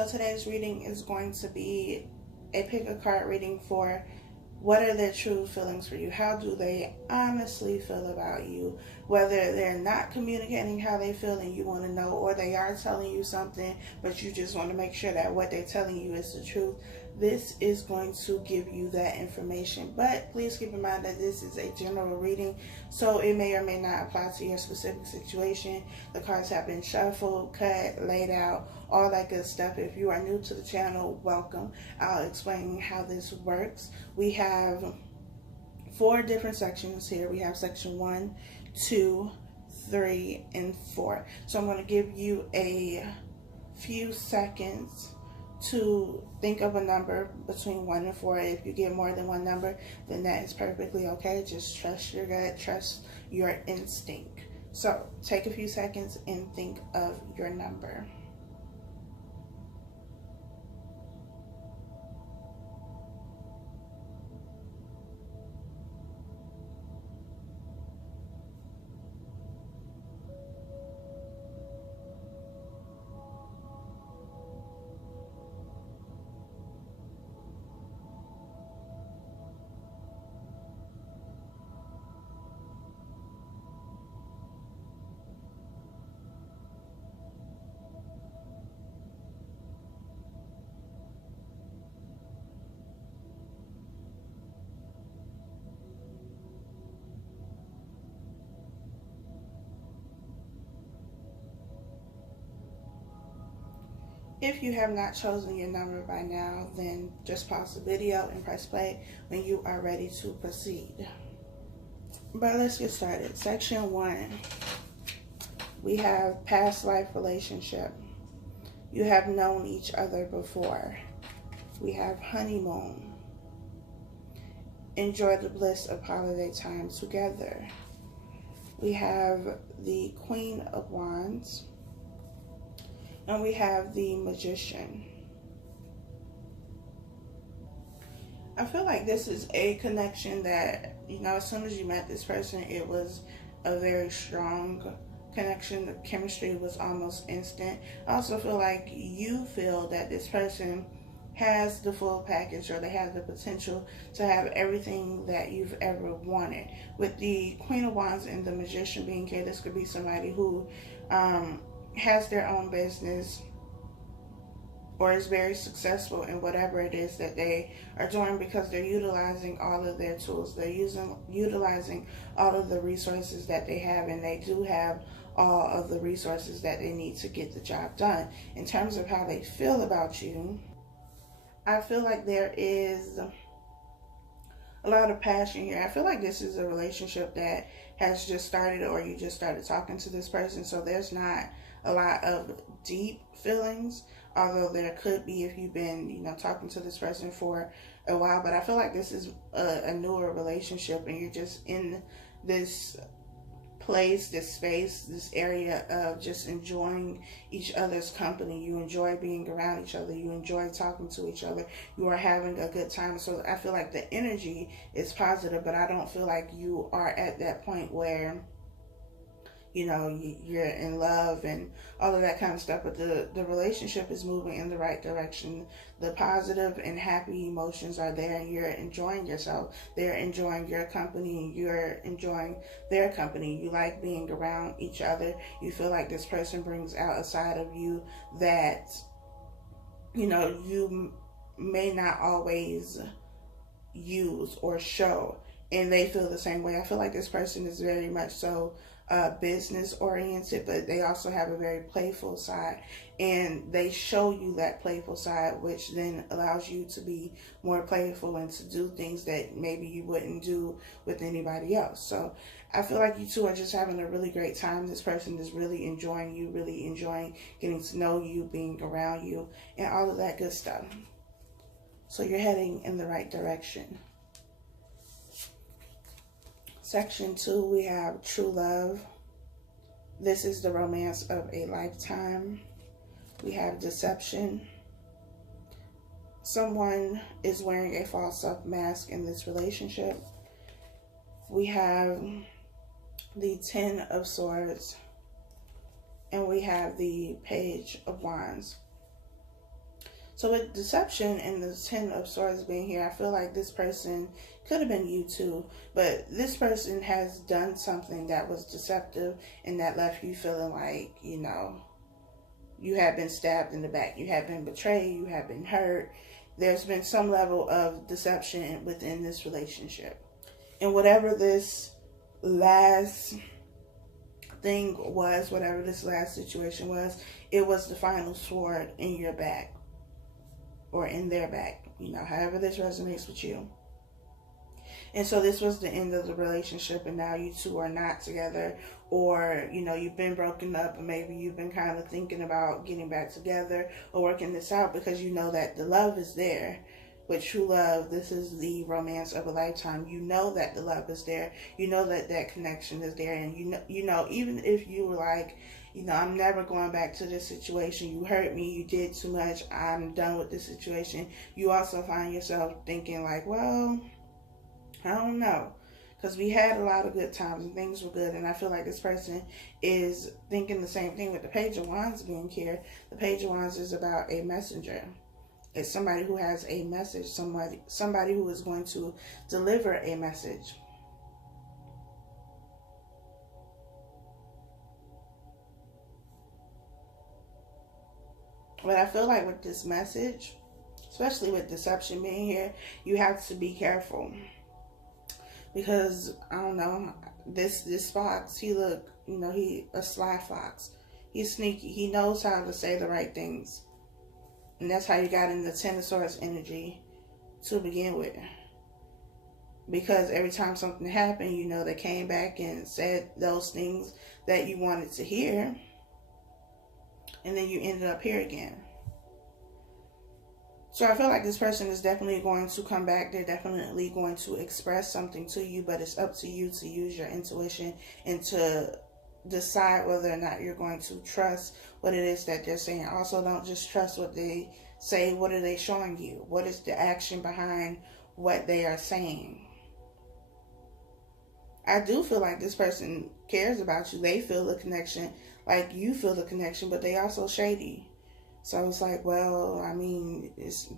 So today's reading is going to be a pick a card reading for what are their true feelings for you? How do they honestly feel about you? Whether they're not communicating how they feel and you want to know, or they are telling you something, but you just want to make sure that what they're telling you is the truth. This is going to give you that information. But please keep in mind that this is a general reading, so it may or may not apply to your specific situation. The cards have been shuffled, cut, laid out, all that good stuff. If you are new to the channel, welcome. I'll explain how this works. We have 4 different sections here. We have section 1, 2, 3, and 4. So I'm going to give you a few seconds to think of a number between 1 and 4. If you get more than one number, then that is perfectly okay. Just trust your gut, trust your instinct. So take a few seconds and think of your number. If you have not chosen your number by now, then just pause the video and press play when you are ready to proceed. But let's get started. Section 1, we have past life relationship. You have known each other before. We have honeymoon. Enjoy the bliss of holiday time together. We have the Queen of Wands. And we have the Magician. I feel like this is a connection that, as soon as you met this person, it was a very strong connection. The chemistry was almost instant. I also feel like you feel that this person has the full package, or they have the potential to have everything that you've ever wanted. With the Queen of Wands and the Magician being here, this could be somebody who has their own business or is very successful in whatever it is that they are doing, because they're utilizing all of their tools. They're utilizing all of the resources that they have, and they do have all of the resources that they need to get the job done. In terms of how they feel about you, I feel like there is a lot of passion here. I feel like this is a relationship that has just started, or you just started talking to this person, so there's not a lot of deep feelings, although there could be if you've been, talking to this person for a while. But I feel like this is a newer relationship, and you're just in this place, this space, this area of just enjoying each other's company. You enjoy being around each other. You enjoy talking to each other. You are having a good time. So I feel like the energy is positive, but I don't feel like you are at that point where you're in love and all of that kind of stuff. But the relationship is moving in the right direction. The positive and happy emotions are there, and you're enjoying yourself. They're enjoying your company, and you're enjoying their company. You like being around each other. You feel like this person brings out a side of you that, you may not always use or show, and they feel the same way. I feel like this person is very much so business oriented, but they also have a very playful side, and they show you that playful side, which then allows you to be more playful and to do things that maybe you wouldn't do with anybody else. So I feel like you two are just having a really great time. This person is really enjoying you, really enjoying getting to know you, being around you, and all of that good stuff. So you're heading in the right direction. Section 2, we have true love. This is the romance of a lifetime. We have deception. Someone is wearing a false self-mask in this relationship. We have the 10 of Swords, and we have the Page of Wands. So with deception and the Ten of Swords being here, I feel like this person could have been you too, but this person has done something that was deceptive and that left you feeling like, you know, you have been stabbed in the back, you have been betrayed, you have been hurt. There's been some level of deception within this relationship. And whatever this last thing was, whatever this last situation was, it was the final sword in your back. Or in their back, you know, however this resonates with you. And so this was the end of the relationship, and now you two are not together, or, you know, you've been broken up, and maybe you've been kind of thinking about getting back together or working this out because you know that the love is there. With true love, this is the romance of a lifetime. You know that the love is there. You know that that connection is there, and you know, even if you were like, you know, I'm never going back to this situation. You hurt me. You did too much. I'm done with this situation. You also find yourself thinking like, well, I don't know. Because we had a lot of good times and things were good. And I feel like this person is thinking the same thing with the Page of Wands being here. The Page of Wands is about a messenger. It's somebody who has a message. Somebody who is going to deliver a message. But I feel like with this message, especially with deception being here, you have to be careful. Because, I don't know, this fox, he a sly fox. He's sneaky. He knows how to say the right things. And that's how you got in the Ten of Swords energy to begin with. Because every time something happened, you know, they came back and said those things that you wanted to hear. And then you ended up here again. So I feel like this person is definitely going to come back. They're definitely going to express something to you, but it's up to you to use your intuition and to decide whether or not you're going to trust what it is that they're saying. Also, don't just trust what they say. What are they showing you? What is the action behind what they are saying? I do feel like this person cares about you. They feel the connection, like you feel the connection, but they also shady. So it's like, well, I mean,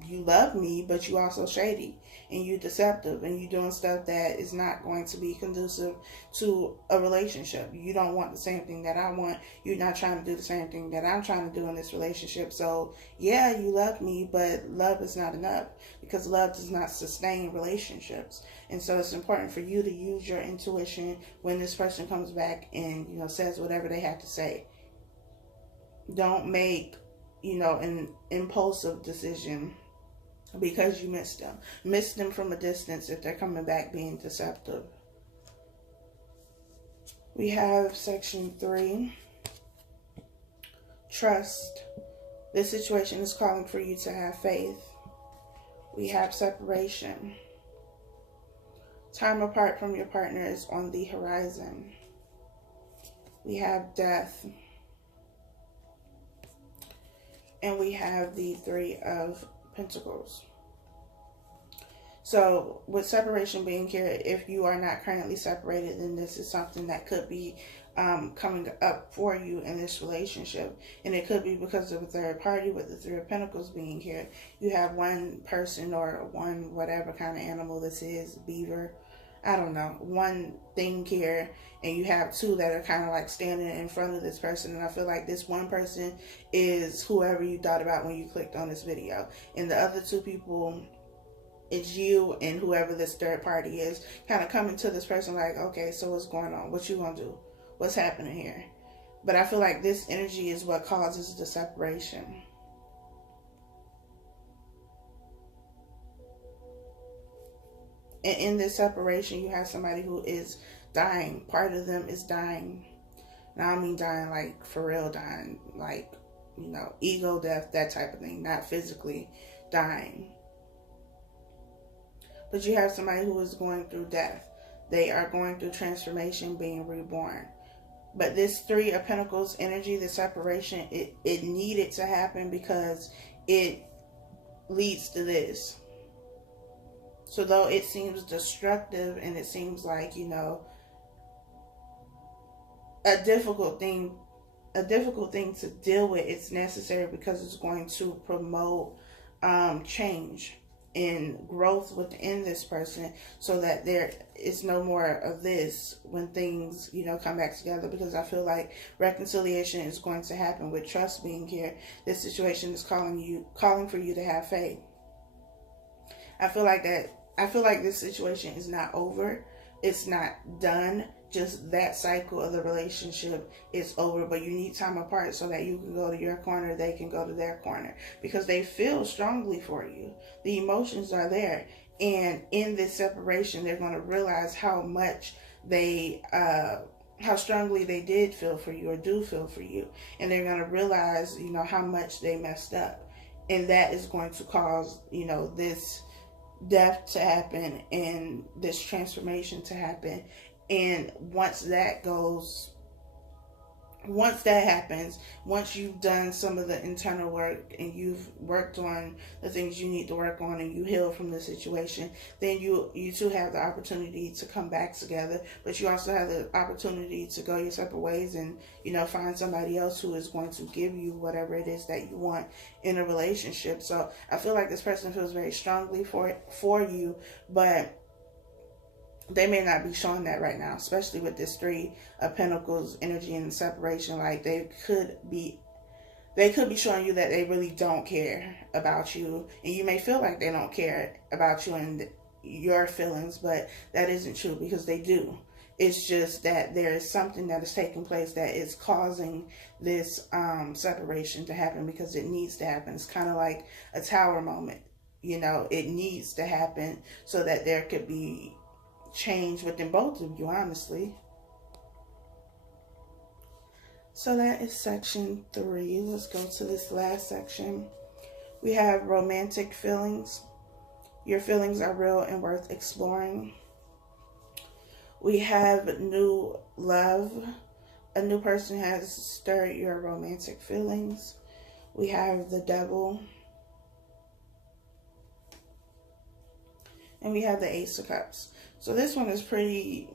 you love me, but you also shady, and you deceptive, and you doing stuff that is not going to be conducive to a relationship. You don't want the same thing that I want. You're not trying to do the same thing that I'm trying to do in this relationship. So yeah, you love me, but love is not enough, because love does not sustain relationships. And so it's important for you to use your intuition when this person comes back and, you know, says whatever they have to say. Don't make, you know, an impulsive decision because you missed them. Miss them from a distance if they're coming back being deceptive. We have section 3. Trust. This situation is calling for you to have faith. We have separation. Time apart from your partner is on the horizon. We have death. And we have the 3 of Pentacles. So with separation being here, if you are not currently separated, then this is something that could be coming up for you in this relationship. And it could be because of a third party, with the 3 of Pentacles being here. You have one person or one whatever kind of animal this is, beaver, I don't know, one thing here, and you have 2 that are kind of like standing in front of this person. And I feel like this one person is whoever you thought about when you clicked on this video. And the other 2 people, it's you and whoever this third party is, kind of coming to this person like, okay, so what's going on? What you gonna do? What's happening here? But I feel like this energy is what causes the separation. And in this separation, you have somebody who is dying. Part of them is dying. Now, I mean dying like for real dying. Like, you know, ego death, that type of thing. Not physically dying. But you have somebody who is going through death. They are going through transformation, being reborn. But this 3 of Pentacles energy, the separation, it needed to happen because it leads to this. So though it seems destructive and it seems like, you know, a difficult thing to deal with, it's necessary because it's going to promote change and growth within this person, so that there is no more of this when things, come back together. Because I feel like reconciliation is going to happen with trust being here. This situation is calling for you to have faith. I feel like this situation is not over. It's not done. Just that cycle of the relationship is over, but you need time apart so that you can go to your corner, they can go to their corner, because they feel strongly for you. The emotions are there, and in this separation, they're going to realize how much how strongly they did feel for you or do feel for you, and they're going to realize, how much they messed up, and that is going to cause, this death to happen and this transformation to happen. And once that happens, once you've done some of the internal work and you've worked on the things you need to work on and you heal from the situation, then you two have the opportunity to come back together. But you also have the opportunity to go your separate ways and, find somebody else who is going to give you whatever it is that you want in a relationship. So I feel like this person feels very strongly for you, but they may not be showing that right now, especially with this 3 of Pentacles energy and separation. Like they could be showing you that they really don't care about you, and you may feel like they don't care about you and your feelings, but that isn't true, because they do. It's just that there is something that is taking place that is causing this separation to happen, because it needs to happen. It's kind of like a tower moment. It needs to happen so that there could be change within both of you, honestly. So that is section 3. Let's go to this last section. We have romantic feelings. Your feelings are real and worth exploring. We have new love. A new person has stirred your romantic feelings. We have the Devil. And we have the Ace of Cups. So this one is pretty,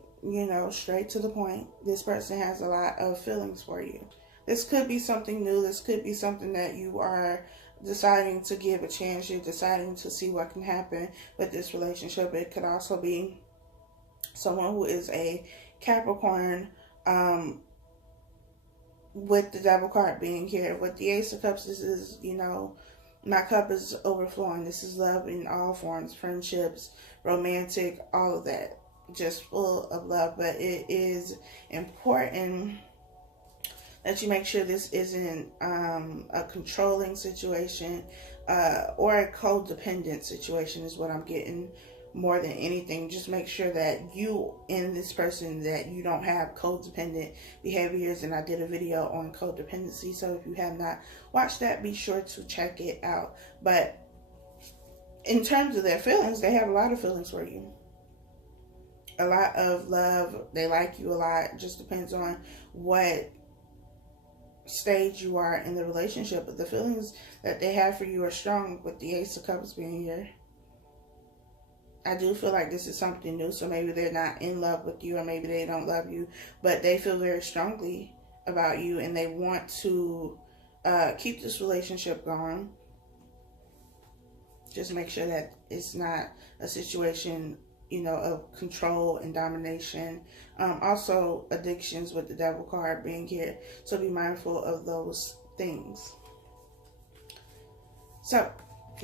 straight to the point. This person has a lot of feelings for you. This could be something new. This could be something that you are deciding to give a chance. You're deciding to see what can happen with this relationship. It could also be someone who is a Capricorn, with the Devil card being here. With the Ace of Cups, this is, my cup is overflowing. This is love in all forms, friendships, romantic, all of that. Just full of love. But it is important that you make sure this isn't a controlling situation or a codependent situation is what I'm getting more than anything. Just make sure that you and this person, that you don't have codependent behaviors. And I did a video on codependency, so if you have not watched that, be sure to check it out. But in terms of their feelings, they have a lot of feelings for you. A lot of love. They like you a lot. It just depends on what stage you are in the relationship. But the feelings that they have for you are strong, with the Ace of Cups being here. I do feel like this is something new, so maybe they're not in love with you, or maybe they don't love you, but they feel very strongly about you, and they want to keep this relationship going. Just make sure that it's not a situation, of control and domination. Also, addictions with the Devil card being here, so be mindful of those things. So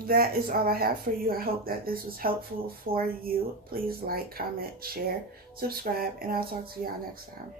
that is all I have for you. I hope that this was helpful for you. Please like, comment, share, subscribe, and I'll talk to y'all next time.